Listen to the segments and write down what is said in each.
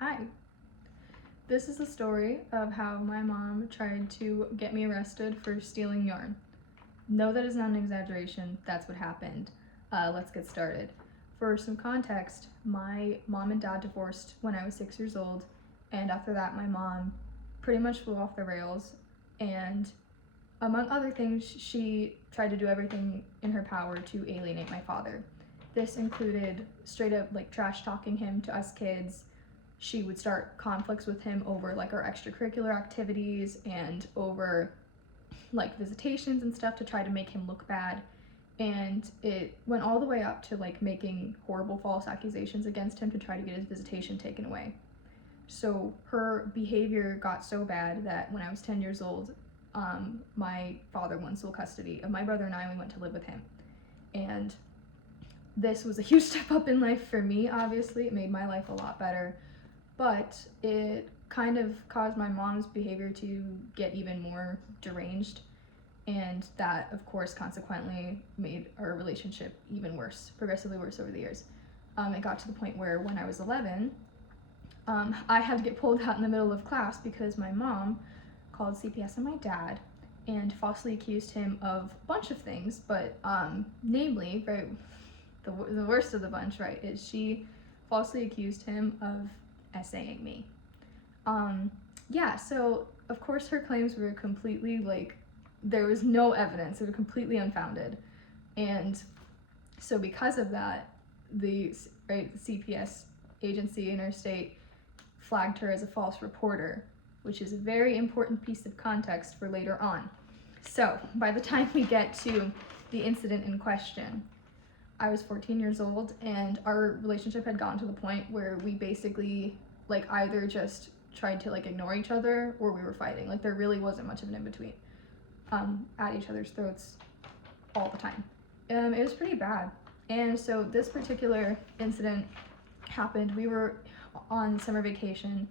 Hi. This is the story of how my mom tried to get me arrested for stealing yarn. No, that is not an exaggeration. That's what happened. Let's get started. For some context, my mom and dad divorced when I was 6 years old, and after that, my mom pretty much flew off the rails, and among other things, she tried to do everything in her power to alienate my father. This included straight up like trash talking him to us kids. She would start conflicts with him over like our extracurricular activities and over like visitations and stuff to try to make him look bad. And it went all the way up to like making horrible false accusations against him to try to get his visitation taken away. So her behavior got so bad that when I was 10 years old, my father won sole custody of my brother and I. We went to live with him. And this was a huge step up in life for me, obviously. It made my life a lot better. But it kind of caused my mom's behavior to get even more deranged. And that, of course, consequently made our relationship even worse, progressively worse over the years. It got to the point where when I was 11, I had to get pulled out in the middle of class because my mom called CPS on my dad and falsely accused him of a bunch of things, but namely, right, the worst of the bunch, right, is she falsely accused him of essaying me. So of course her claims were completely like, there was no evidence, they were completely unfounded. And so because of that, the CPS agency in our state flagged her as a false reporter, which is a very important piece of context for later on. So by the time we get to the incident in question, I was 14 years old, and our relationship had gotten to the point where we basically like either just tried to like ignore each other or we were fighting. Like there really wasn't much of an in-between, at each other's throats all the time. It was pretty bad. And so this particular incident happened. We were on summer vacation,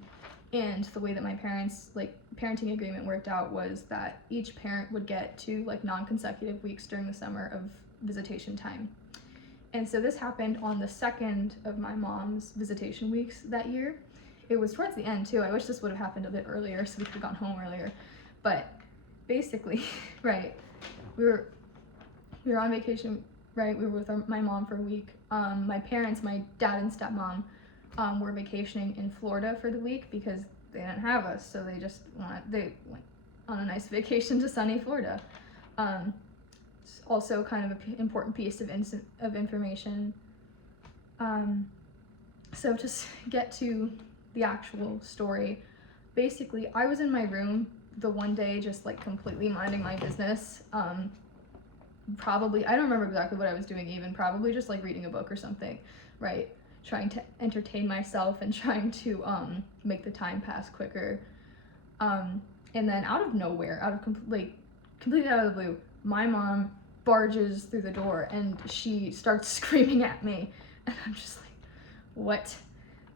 and the way that my parents like parenting agreement worked out was that each parent would get 2 like non-consecutive weeks during the summer of visitation time. And so this happened on the second of my mom's visitation weeks that year. It was towards the end too. I wish this would have happened a bit earlier so we could have gone home earlier. But basically, right, we were on vacation, right? We were with my mom for a week. My parents, my dad and stepmom, were vacationing in Florida for the week because they didn't have us, so they went on a nice vacation to sunny Florida. Also kind of an important piece of information. So to get to the actual story, basically I was in my room the one day just like completely minding my business. Probably, I don't remember exactly what I was doing even, probably just like reading a book or something, right? Trying to entertain myself and trying to make the time pass quicker. And then out of nowhere, completely out of the blue, my mom barges through the door and she starts screaming at me, and I'm just like, what?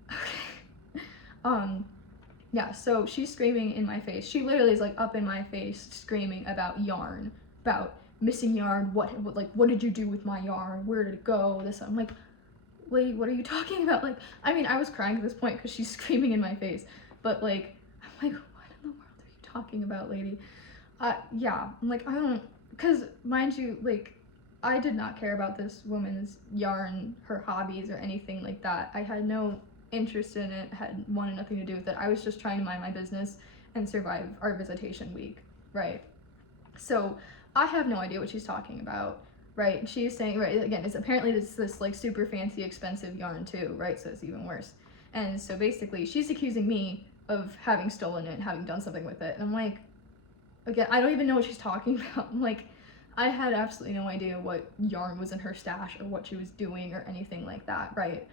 Okay. So she's screaming in my face. She literally is like up in my face screaming about yarn, about missing yarn, what did you do with my yarn, where did it go, this. I'm like, lady, what are you talking about? Like, I mean, I was crying at this point because she's screaming in my face, but like, I'm like, what in the world are you talking about, lady? I'm like, I don't, because mind you, like, I did not care about this woman's yarn, her hobbies, or anything like that. I had no interest in it, wanted nothing to do with it. I was just trying to mind my business and survive our visitation week, right? So I have no idea what she's talking about, right? She's saying, right, again, it's apparently this like super fancy, expensive yarn too, right? So it's even worse. And so basically she's accusing me of having stolen it and having done something with it. And I'm like, again, I don't even know what she's talking about. I'm like, I had absolutely no idea what yarn was in her stash or what she was doing or anything like that, right?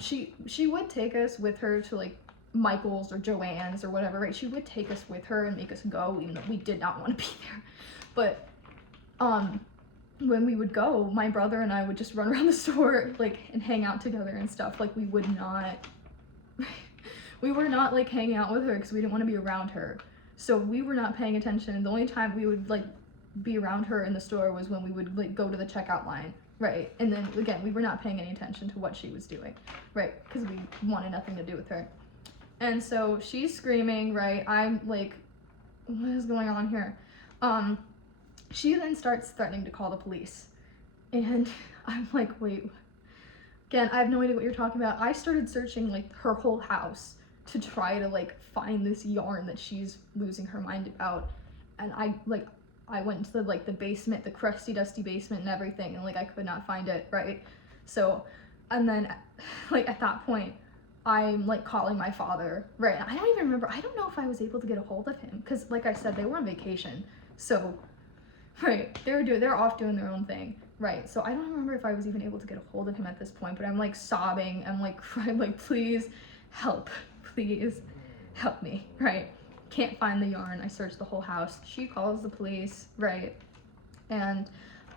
She would take us with her to like Michael's or Joann's or whatever, right? She would take us with her and make us go, even though we did not want to be there. But when we would go, my brother and I would just run around the store like and hang out together and stuff. Like we were not like hanging out with her because we didn't want to be around her. So we were not paying attention, and the only time we would like be around her in the store was when we would like go to the checkout line, right? And then again, we were not paying any attention to what she was doing, right? Because we wanted nothing to do with her. And so she's screaming, right? I'm like, what is going on here? She then starts threatening to call the police. And I'm like, wait, again, I have no idea what you're talking about. I started searching like her whole house to try to like find this yarn that she's losing her mind about. And I went into the basement, the crusty, dusty basement and everything, and like I could not find it, right? So, and then like at that point, I'm like calling my father, right? And I don't even remember, I don't know if I was able to get a hold of him, because like I said, they were on vacation. So, right, they're off doing their own thing, right? So I don't remember if I was even able to get a hold of him at this point, but I'm like sobbing, I'm like crying, like please help me, right? Can't find the yarn. I searched the whole house. She calls the police, right? And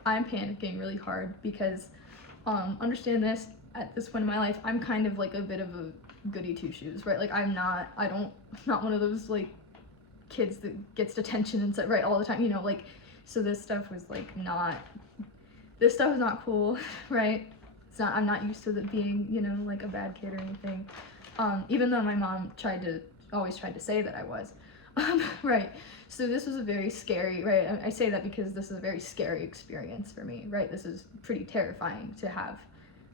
I'm panicking really hard because understand this, at this point in my life, I'm kind of like a bit of a goody two shoes, right? Like I'm not one of those like kids that gets detention and stuff, right, all the time, you know, like, so this stuff was like this stuff is not cool, right? I'm not used to it being, you know, like a bad kid or anything. Even though my mom always tried to say that I was, right? So this was a very scary, right? I say that because this is a very scary experience for me, right? This is pretty terrifying to have,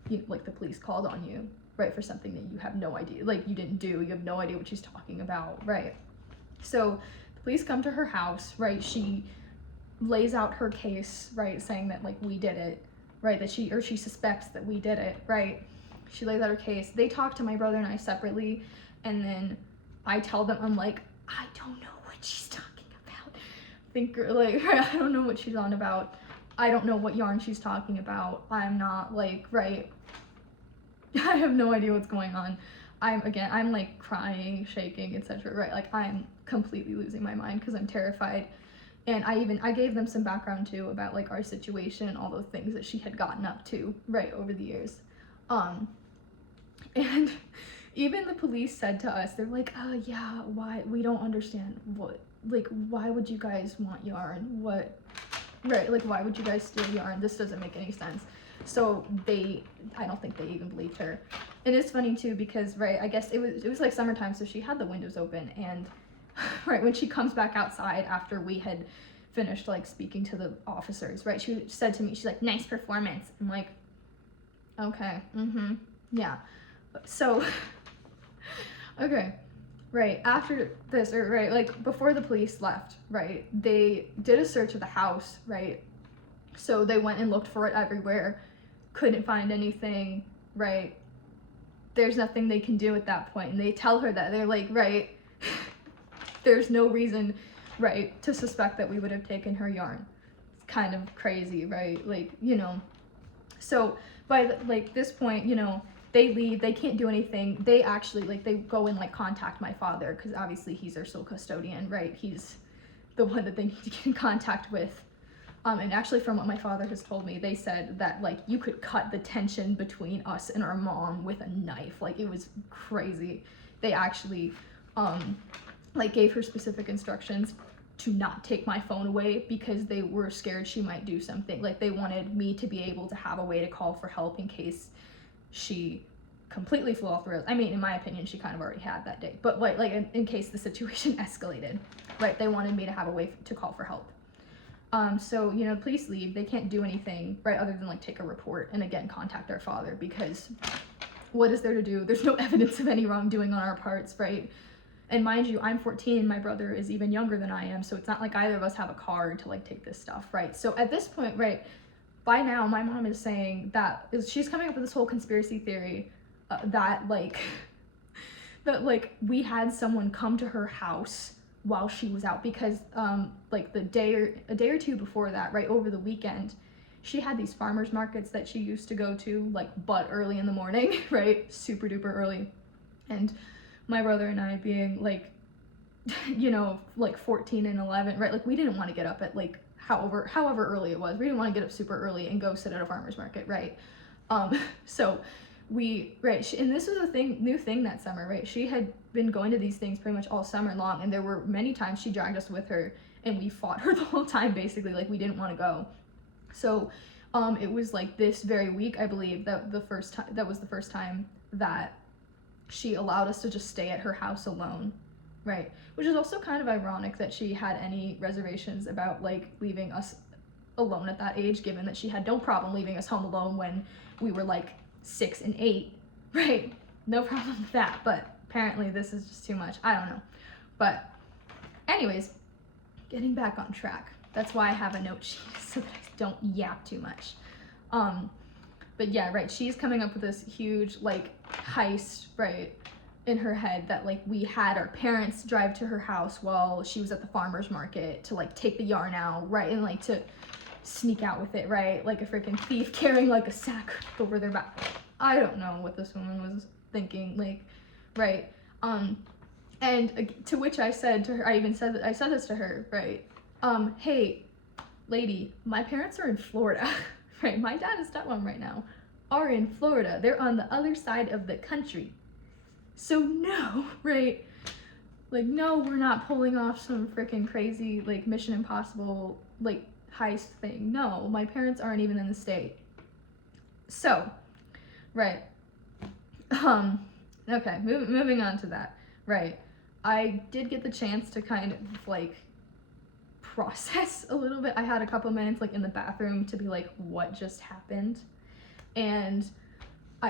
you know, like the police called on you, right, for something that you have no idea, like you didn't do, you have no idea what she's talking about, right? So the police come to her house, right? She lays out her case, right, saying that like we did it, right, that she suspects that we did it, right? She lays out her case. They talk to my brother and I separately, and then I tell them, I'm like, I don't know what she's talking about. I don't know what she's on about. I don't know what yarn she's talking about. I'm not like, right, I have no idea what's going on. I'm like crying, shaking, etc., right? Like I'm completely losing my mind because I'm terrified. And I gave them some background too about like our situation, all those things that she had gotten up to, right, over the years. And even the police said to us, they're like, yeah, why, we don't understand why would you guys want yarn? What, right, like why would you guys steal yarn? This doesn't make any sense. So I don't think they even believed her. And it's funny too because, right, I guess it was like summertime, so she had the windows open, and right, when she comes back outside after we had finished like speaking to the officers, right, she said to me, she's like, nice performance. I'm like, okay, yeah. So, okay, right, after this, or right, like before the police left, right, they did a search of the house, right? So they went and looked for it everywhere, couldn't find anything, right? There's nothing they can do at that point, and they tell her that, they're like, right, there's no reason, right, to suspect that we would have taken her yarn. It's kind of crazy, right? Like, you know, so by this point, you know, they leave, they can't do anything. They actually, like, they go and like contact my father, because obviously he's their sole custodian, right? He's the one that they need to get in contact with. And actually, from what my father has told me, they said that like you could cut the tension between us and our mom with a knife. Like, it was crazy. They actually like gave her specific instructions to not take my phone away because they were scared she might do something. Like, they wanted me to be able to have a way to call for help in case she completely flew off the rails. I mean, in my opinion, she kind of already had that day, but like in case the situation escalated, right, they wanted me to have a way to call for help. So, you know, police leave, they can't do anything, right, other than like take a report and again contact our father, because what is there to do? There's no evidence of any wrongdoing on our parts, right? And mind you, I'm 14, my brother is even younger than I am, so it's not like either of us have a car to like take this stuff, right? So at this point, right, by now my mom is saying that she's coming up with this whole conspiracy theory that like we had someone come to her house while she was out, because like a day or two before that, right, over the weekend, she had these farmers markets that she used to go to, like, but early in the morning, right, super duper early. And my brother and I, being like, you know, like 14 and 11, right, like we didn't want to get up at like however early it was. We didn't want to get up super early and go sit at a farmer's market, right? So and this was a new thing that summer, right? She had been going to these things pretty much all summer long, and there were many times she dragged us with her, and we fought her the whole time, basically, like we didn't want to go. So it was like this very week, I believe, that was the first time that she allowed us to just stay at her house alone, right? Which is also kind of ironic that she had any reservations about like leaving us alone at that age, given that she had no problem leaving us home alone when we were like 6 and 8, right? No problem with that, but apparently this is just too much. I don't know. But anyways, getting back on track. That's why I have a note sheet, so that I don't yap too much. But yeah, right, she's coming up with this huge like heist, right, in her head that like we had our parents drive to her house while she was at the farmer's market to like take the yarn out, right, and like to sneak out with it, right, like a freaking thief carrying like a sack over their back. I don't know what this woman was thinking, like, right. And to which I said to her, I said this to her, right, hey, lady, my parents are in Florida, right, my dad and stepmom right now are in Florida. They're on the other side of the country. So no, right, like, no, we're not pulling off some freaking crazy, like, Mission Impossible, like, heist thing. No, my parents aren't even in the state. So, right, okay, moving on to that, right, I did get the chance to kind of, like, process a little bit. I had a couple minutes, like, in the bathroom to be like, what just happened? And I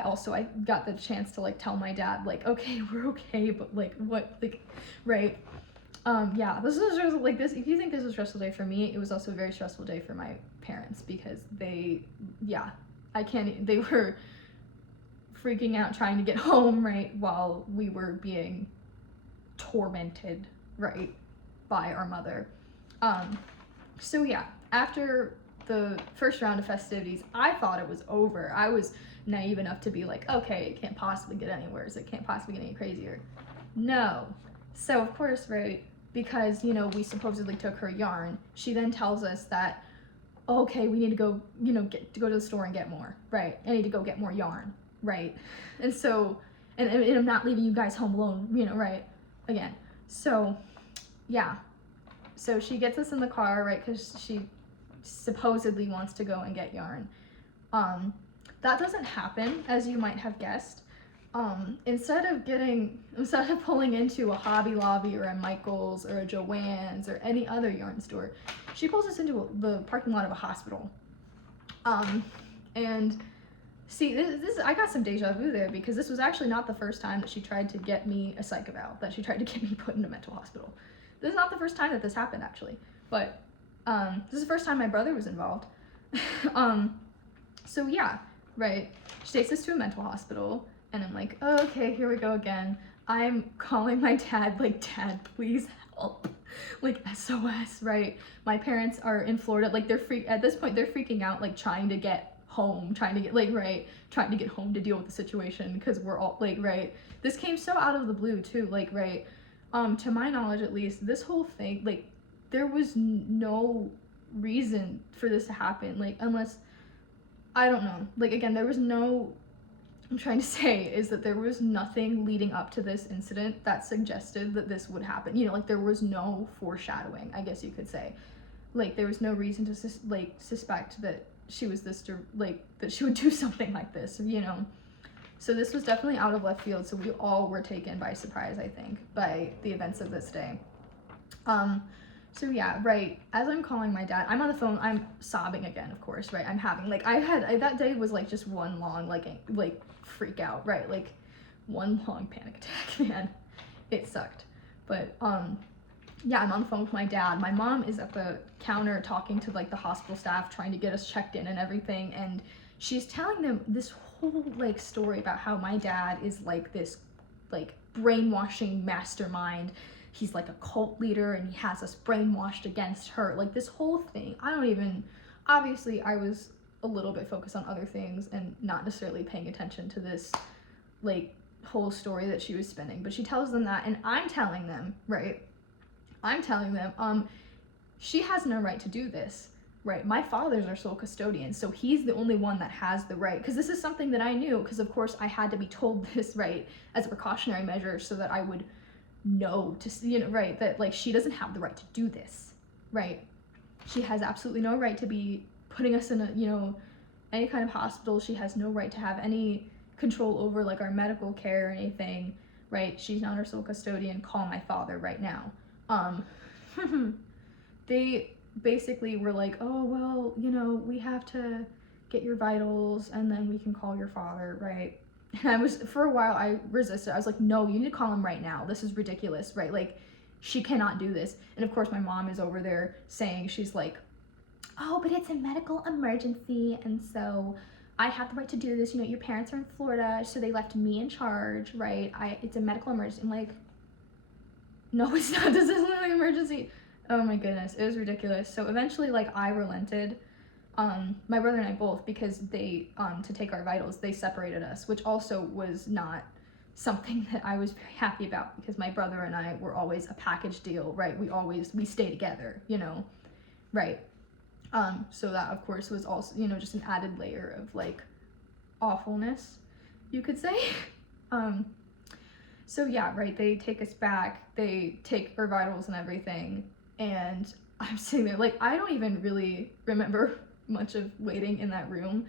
got the chance to, like, tell my dad, like, okay, we're okay, but, like, what, like, right, yeah, this was just, like, this, if you think this was a stressful day for me, it was also a very stressful day for my parents, because they were freaking out trying to get home, right, while we were being tormented, right, by our mother. So yeah, after the first round of festivities, I thought it was over. I was naive enough to be like, okay, it can't possibly get any worse. It can't possibly get any crazier. No. So of course, right, because, you know, we supposedly took her yarn, she then tells us that, okay, we need to go, you know, go to the store and get more, right? I need to go get more yarn, right? And so, and I'm not leaving you guys home alone, you know, right? Again. So, yeah. So she gets us in the car, right, because she supposedly wants to go and get yarn. That doesn't happen, as you might have guessed. Instead of pulling into a Hobby Lobby or a Michael's or a Joann's or any other yarn store, she pulls us into the parking lot of a hospital. And see, this I got some deja vu there, because this was actually not the first time that she tried to get me a psych eval, that she tried to get me put in a mental hospital. This is not the first time that this happened, actually, but this is the first time my brother was involved. So yeah, right, she takes us to a mental hospital, and I'm like, oh, okay, here we go again. I'm calling my dad, like, Dad, please help, like, SOS, right? My parents are in Florida, like, at this point, they're freaking out, like, trying to get home, trying to get home to deal with the situation, because we're all, like, right, this came so out of the blue, too, like, right, to my knowledge, at least, this whole thing, like, there was no reason for this to happen, like, unless, I don't know, like, again, there was no, I'm trying to say is that there was nothing leading up to this incident that suggested that this would happen, you know, like, there was no foreshadowing, I guess you could say, like, there was no reason to, suspect that she was that she would do something like this, you know. So this was definitely out of left field, so we all were taken by surprise, I think, by the events of this day. So yeah, right, as I'm calling my dad, I'm on the phone, I'm sobbing again, of course, right, I'm having, like, that day was, like, just one long, like, freak out, right, like, one long panic attack, man, it sucked, but, yeah, I'm on the phone with my dad, my mom is at the counter talking to, like, the hospital staff, trying to get us checked in and everything, and she's telling them this whole, like, story about how my dad is, like, this, like, brainwashing mastermind. He's like a cult leader and he has us brainwashed against her, like, this whole thing. Obviously I was a little bit focused on other things and not necessarily paying attention to this, like, whole story that she was spinning, but she tells them that, and I'm telling them, she has no right to do this, right? My father's our sole custodian, so he's the only one that has the right, because this is something that I knew, because of course I had to be told this, right, as a precautionary measure, so that I would know to, you know, right, that, like, she doesn't have the right to do this, right? She has absolutely no right to be putting us in a, you know, any kind of hospital. She has no right to have any control over like our medical care or anything, right? She's not our sole custodian. Call my father right now. They basically were like, oh, well, you know, we have to get your vitals and then we can call your father, right? And for a while, I resisted. I was like, no, you need to call him right now. This is ridiculous, right? Like, she cannot do this. And of course, my mom is over there saying, she's like, oh, but it's a medical emergency. And so I have the right to do this. You know, your parents are in Florida, so they left me in charge, right? It's a medical emergency. I'm like, no, it's not. This isn't an emergency. Oh my goodness, it was ridiculous. So eventually, like, I relented. My brother and I both, because they, to take our vitals, they separated us, which also was not something that I was very happy about, because my brother and I were always a package deal, right? We stay together, you know, right? So that, of course, was also, you know, just an added layer of, like, awfulness, you could say. So yeah, right, they take us back, they take our vitals and everything, and I'm sitting there, like, I don't even really remember much of waiting in that room,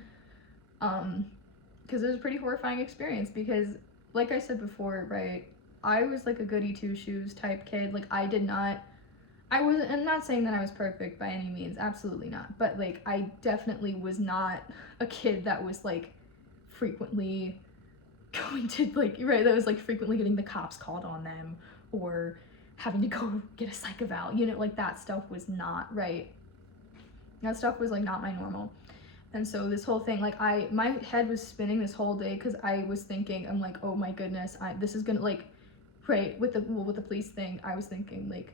because it was a pretty horrifying experience, because, like I said before, right, I was, like, a goody two-shoes type kid. Like, I'm not saying that I was perfect by any means, absolutely not, but, like, I definitely was not a kid that was, like, frequently going to, like, right, that was, like, frequently getting the cops called on them, or having to go get a psych eval, you know, like, that stuff was not, right, that stuff was, like, not my normal. And so this whole thing, like, my head was spinning this whole day, because I was thinking, I'm like, oh my goodness, this is gonna, like, right, with the police thing, I was thinking, like,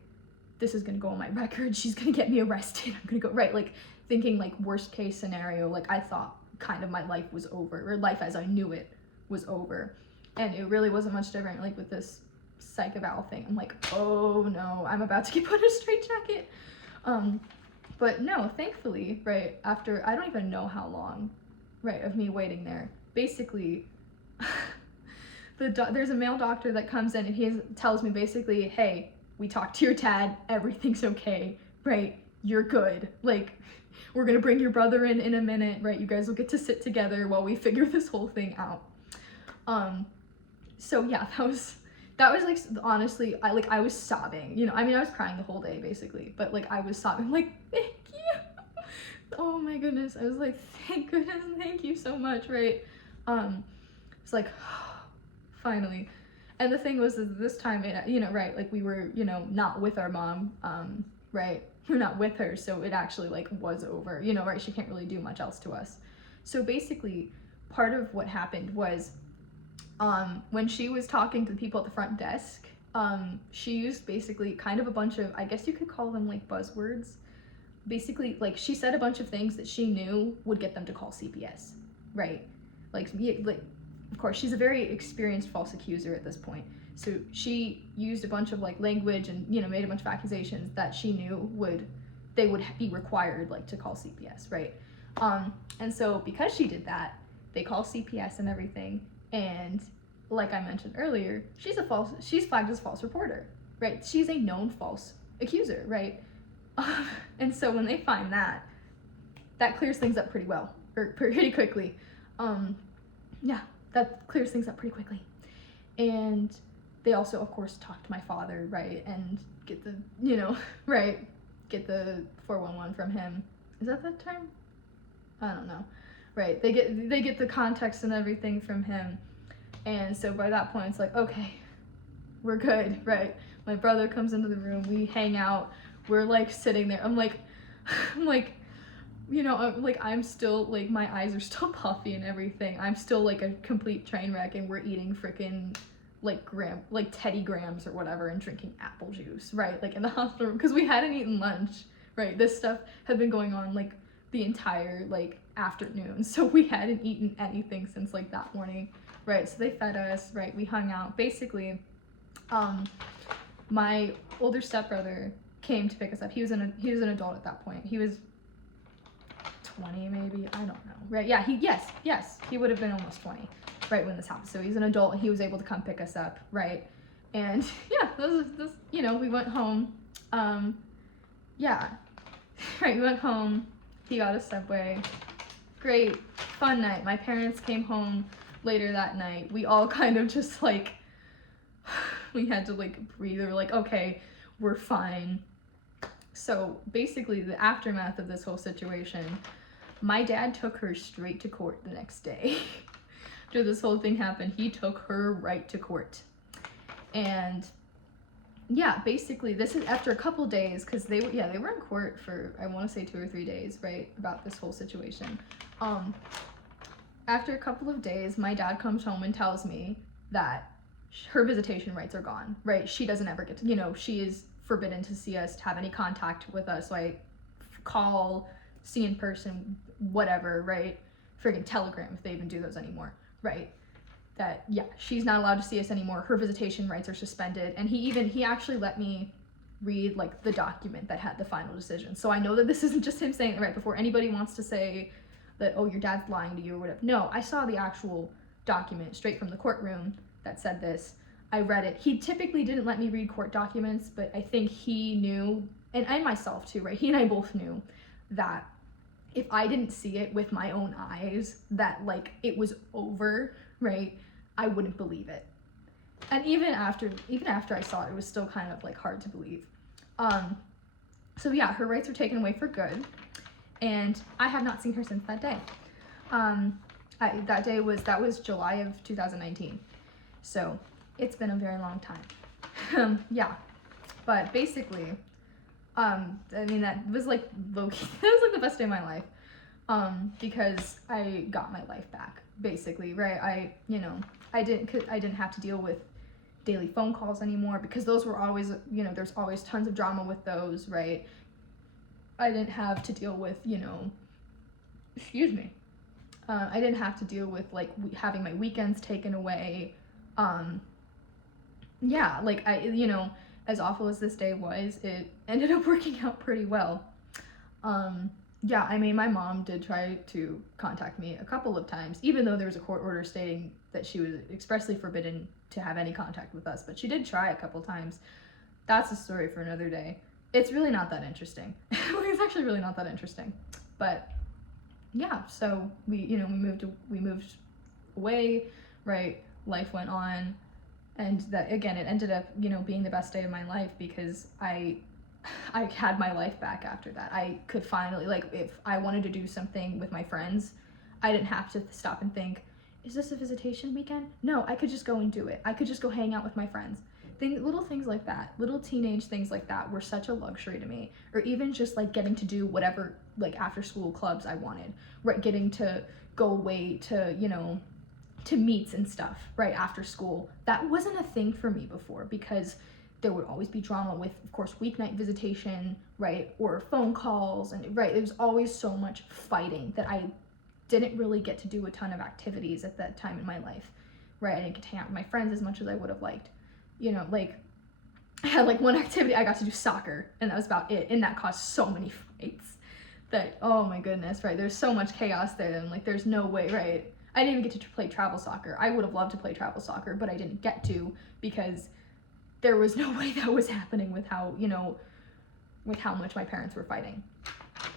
this is gonna go on my record, she's gonna get me arrested, I'm gonna go, right, like, thinking, like, worst case scenario, like, I thought kind of my life was over, or life as I knew it was over, and it really wasn't much different, like, with this psych eval thing. I'm like, oh no, I'm about to get put in a straitjacket. But no, thankfully, right, after, I don't even know how long, right, of me waiting there, basically, there's a male doctor that comes in, and he tells me basically, hey, we talked to your dad, everything's okay, right, you're good, like, we're gonna bring your brother in a minute, right, you guys will get to sit together while we figure this whole thing out. So yeah, that was like, honestly, I was sobbing, you know, I mean, I was crying the whole day basically, but, like, I was sobbing, like, thank you, oh my goodness, I was like, thank goodness, thank you so much, right? It's like, finally. And the thing was, is this time, you know, right, like, we were, you know, not with our mom, right, we're not with her, so it actually, like, was over, you know, right, she can't really do much else to us. So basically, part of what happened was, when she was talking to the people at the front desk, she used basically kind of a bunch of, I guess you could call them, like, buzzwords. Basically, like, she said a bunch of things that she knew would get them to call CPS, right? Like, of course, she's a very experienced false accuser at this point, so she used a bunch of, like, language and, you know, made a bunch of accusations that she knew they would be required, like, to call CPS, right? And so because she did that, they call CPS and everything, and like I mentioned earlier, she's flagged as a false reporter, right? She's a known false accuser, right? And so when they find that clears things up pretty well, or pretty quickly. Yeah, that clears things up pretty quickly. And they also, of course, talk to my father, right? And get the, you know, right? Get the 411 from him. Is that term? I don't know. Right, they get the context and everything from him, and so by that point it's like, okay, we're good, right? My brother comes into the room, we hang out, we're, like, sitting there, I'm like, you know, like, I'm still, like, my eyes are still puffy and everything, I'm still, like, a complete train wreck, and we're eating frickin', like, Teddy Grahams or whatever, and drinking apple juice, right, like, in the hospital room, because we hadn't eaten lunch, right? This stuff had been going on, like, the entire, like, afternoon, so we hadn't eaten anything since, like, that morning, right? So they fed us, right? We hung out. Basically, my older stepbrother came to pick us up. He was an adult at that point. He was 20 maybe, I don't know, right? Yeah, yes, he would have been almost 20, right, when this happened. So he's an adult, and he was able to come pick us up, right? And yeah, this, you know, we went home. Yeah, right, we went home. He got a Subway. Great, fun night. My parents came home later that night, we all kind of just like, we had to like breathe. We were like, okay, we're fine. So basically the aftermath of this whole situation, my dad took her straight to court the next day. After this whole thing happened, he took her right to court. And yeah, basically this is after a couple days, because they were in court for, I want to say 2 or 3 days, right, about this whole situation. After a couple of days, my dad comes home and tells me that her visitation rights are gone, right? She doesn't ever get to, she is forbidden to see us, to have any contact with us, like call, see in person, whatever, right? Friggin' telegram, if they even do those anymore, right? That, yeah, she's not allowed to see us anymore. Her visitation rights are suspended. And he actually let me read like the document that had the final decision. So I know that this isn't just him saying it, right? Before anybody wants to say that, oh, your dad's lying to you or whatever. No, I saw the actual document straight from the courtroom that said this. I read it. He typically didn't let me read court documents, but I think he knew, and I myself too, right? He and I both knew that if I didn't see it with my own eyes, that like it was over, right? I wouldn't believe it. And even after I saw it, it was still kind of like hard to believe. So yeah, her rights were taken away for good, and I have not seen her since that day. That was July of 2019. So it's been a very long time. Yeah, but basically, I mean, that was like low-key, that was like the best day of my life, because I got my life back, basically, right? I didn't have to deal with daily phone calls anymore, because those were always, there's always tons of drama with those, right? I didn't have to deal with, I didn't have to deal with like having my weekends taken away. Yeah, like as awful as this day was, it ended up working out pretty well. Yeah, I mean, my mom did try to contact me a couple of times, even though there was a court order stating that she was expressly forbidden to have any contact with us, but she did try a couple times. That's a story for another day. It's really not that interesting. It's actually really not that interesting. But yeah, so we moved away, right? Life went on, and that, again, it ended up, being the best day of my life, because I had my life back after that. I could finally, like, if I wanted to do something with my friends, I didn't have to stop and think, is this a visitation weekend? No, I could just go and do it. I could just go hang out with my friends. Little things like that, little teenage things like that were such a luxury to me. Or even just like getting to do whatever, like, after school clubs I wanted, right? Getting to go away to, to meets and stuff, right, after school. That wasn't a thing for me before, because there would always be drama with, of course, weeknight visitation, right, or phone calls, and right, there was always so much fighting that I didn't really get to do a ton of activities at that time in my life, right? I didn't get to hang out with my friends as much as I would have liked. Like, I had like one activity, I got to do soccer, and that was about it, and that caused so many fights that, oh my goodness, right, there's so much chaos there, and like, there's no way, right? I didn't even get to play travel soccer. I would have loved to play travel soccer, but I didn't get to, because there was no way that was happening with how, with how much my parents were fighting.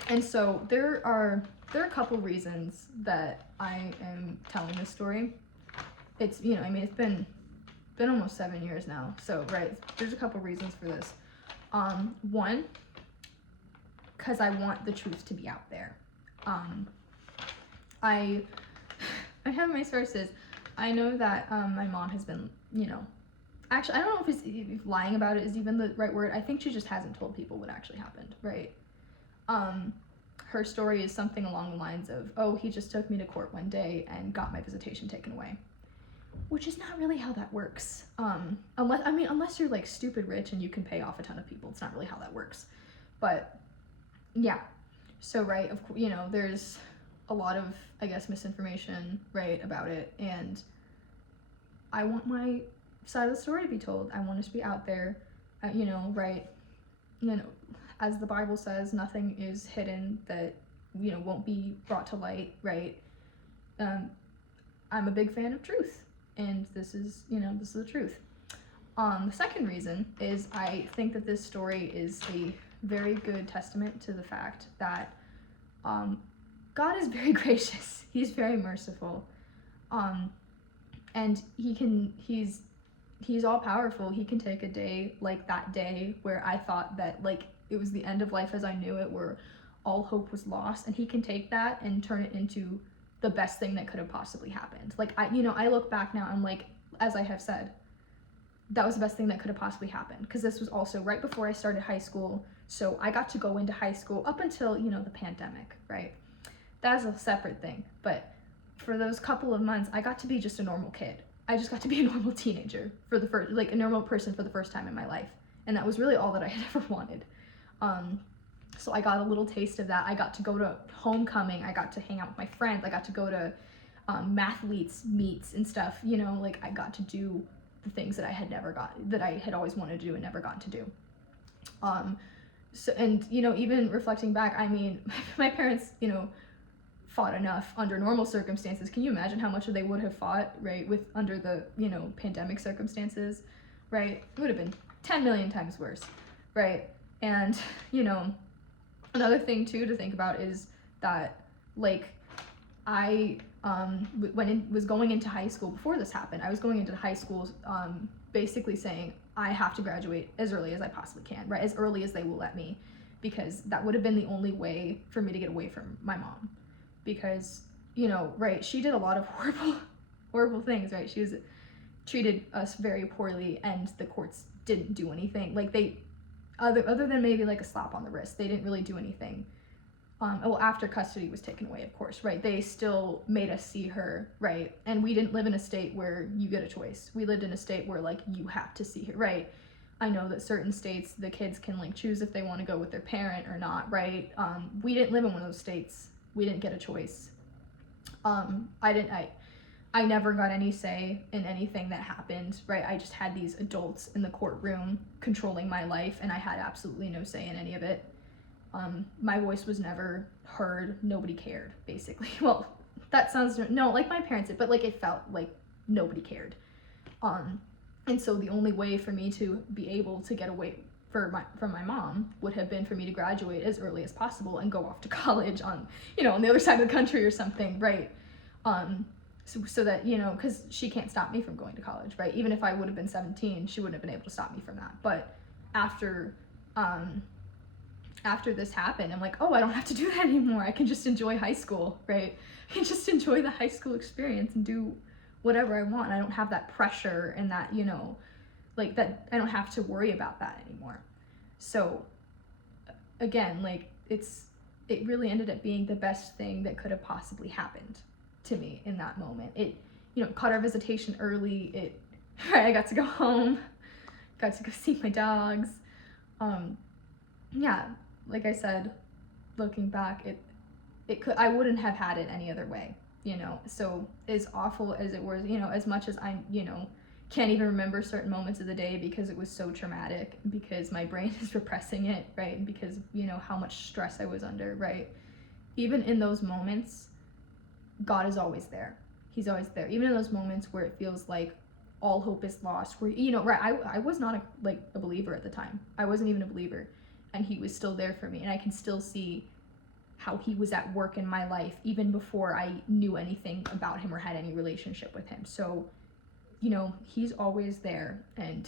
And so there are a couple reasons that I am telling this story. It's, it's been almost 7 years now. So, right, there's a couple reasons for this. One, because I want the truth to be out there. I have my sources. I know that my mom has been, actually, I don't know if lying about it is even the right word. I think she just hasn't told people what actually happened, right? Her story is something along the lines of, oh, he just took me to court one day and got my visitation taken away. Which is not really how that works. Unless you're like stupid rich and you can pay off a ton of people, it's not really how that works. But yeah, so right, of course, there's a lot of, I guess, misinformation, right, about it, and I want my side of the story to be told. I want it to be out there, right, as the Bible says, nothing is hidden that, won't be brought to light, right? I'm a big fan of truth, and this is the truth. The second reason is I think that this story is a very good testament to the fact that God is very gracious. He's very merciful. And he's all powerful. He can take a day like that day where I thought that like it was the end of life as I knew it, where all hope was lost, and he can take that and turn it into the best thing that could have possibly happened. Like I look back now, I'm like, as I have said, that was the best thing that could have possibly happened, because this was also right before I started high school. So I got to go into high school up until, the pandemic, right? That's a separate thing. But for those couple of months, I got to be just a normal kid. I just got to be a normal teenager for the first, like a normal person for the first time in my life. And that was really all that I had ever wanted. So I got a little taste of that. I got to go to homecoming. I got to hang out with my friends. I got to go to mathletes meets and stuff, like I got to do the things that I had always wanted to do and never gotten to do. So, and, even reflecting back, I mean, my parents, fought enough under normal circumstances. Can you imagine how much they would have fought, right, under the, pandemic circumstances, right? It would have been 10 million times worse, right? And, another thing, too, to think about is that, like, I, was going into high school before this happened, I was going into high school basically saying, I have to graduate as early as I possibly can, right? As early as they will let me, because that would have been the only way for me to get away from my mom. Because, right, she did a lot of horrible things, right? She treated us very poorly, and the courts didn't do anything. Like, other than maybe like a slap on the wrist, they didn't really do anything. Well, after custody was taken away, of course, right? They still made us see her, right? And we didn't live in a state where you get a choice. We lived in a state where, like, you have to see her, right? I know that certain states, the kids can, like, choose if they want to go with their parent or not, right? We didn't live in one of those states. We didn't get a choice. I never got any say in anything that happened, right? I just had these adults in the courtroom controlling my life, and I had absolutely no say in any of it. My voice was never heard. Nobody cared, basically. Well, that sounds, no, like my parents did, but like it felt like nobody cared. And so the only way for me to be able to get away from my mom would have been for me to graduate as early as possible and go off to college on the other side of the country or something, right? So that, because she can't stop me from going to college, right? Even if I would have been 17, she wouldn't have been able to stop me from that. But after this happened, I'm like, oh, I don't have to do that anymore. I can just enjoy high school, right? I can just enjoy the high school experience and do whatever I want. I don't have that pressure and that, like that, I don't have to worry about that anymore. So again, like it really ended up being the best thing that could have possibly happened to me in that moment. It, caught our visitation early. I got to go home, got to go see my dogs. Yeah, like I said, looking back, I wouldn't have had it any other way, so as awful as it was, as much as I, can't even remember certain moments of the day because it was so traumatic, because my brain is repressing it, right? Because, how much stress I was under, right? Even in those moments, God is always there. He's always there. Even in those moments where it feels like all hope is lost, where, right, I was not a believer at the time. I wasn't even a believer. And he was still there for me, and I can still see how he was at work in my life even before I knew anything about him or had any relationship with him. So, he's always there, and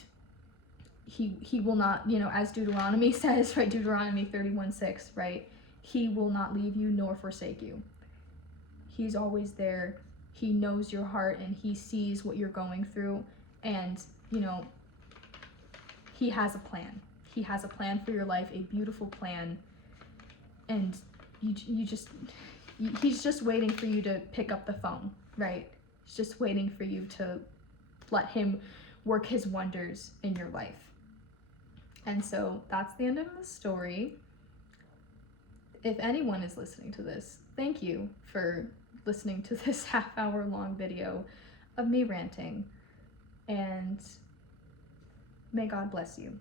he will not, as Deuteronomy says, right, Deuteronomy 31:6, right, he will not leave you nor forsake you. He's always there. He knows your heart, and he sees what you're going through, and he has a plan. He has a plan for your life, a beautiful plan, and he's just waiting for you to pick up the phone, right? He's just waiting for you to let him work his wonders in your life. And so that's the end of the story. If anyone is listening to this, thank you for listening to this half-hour long video of me ranting, and may God bless you.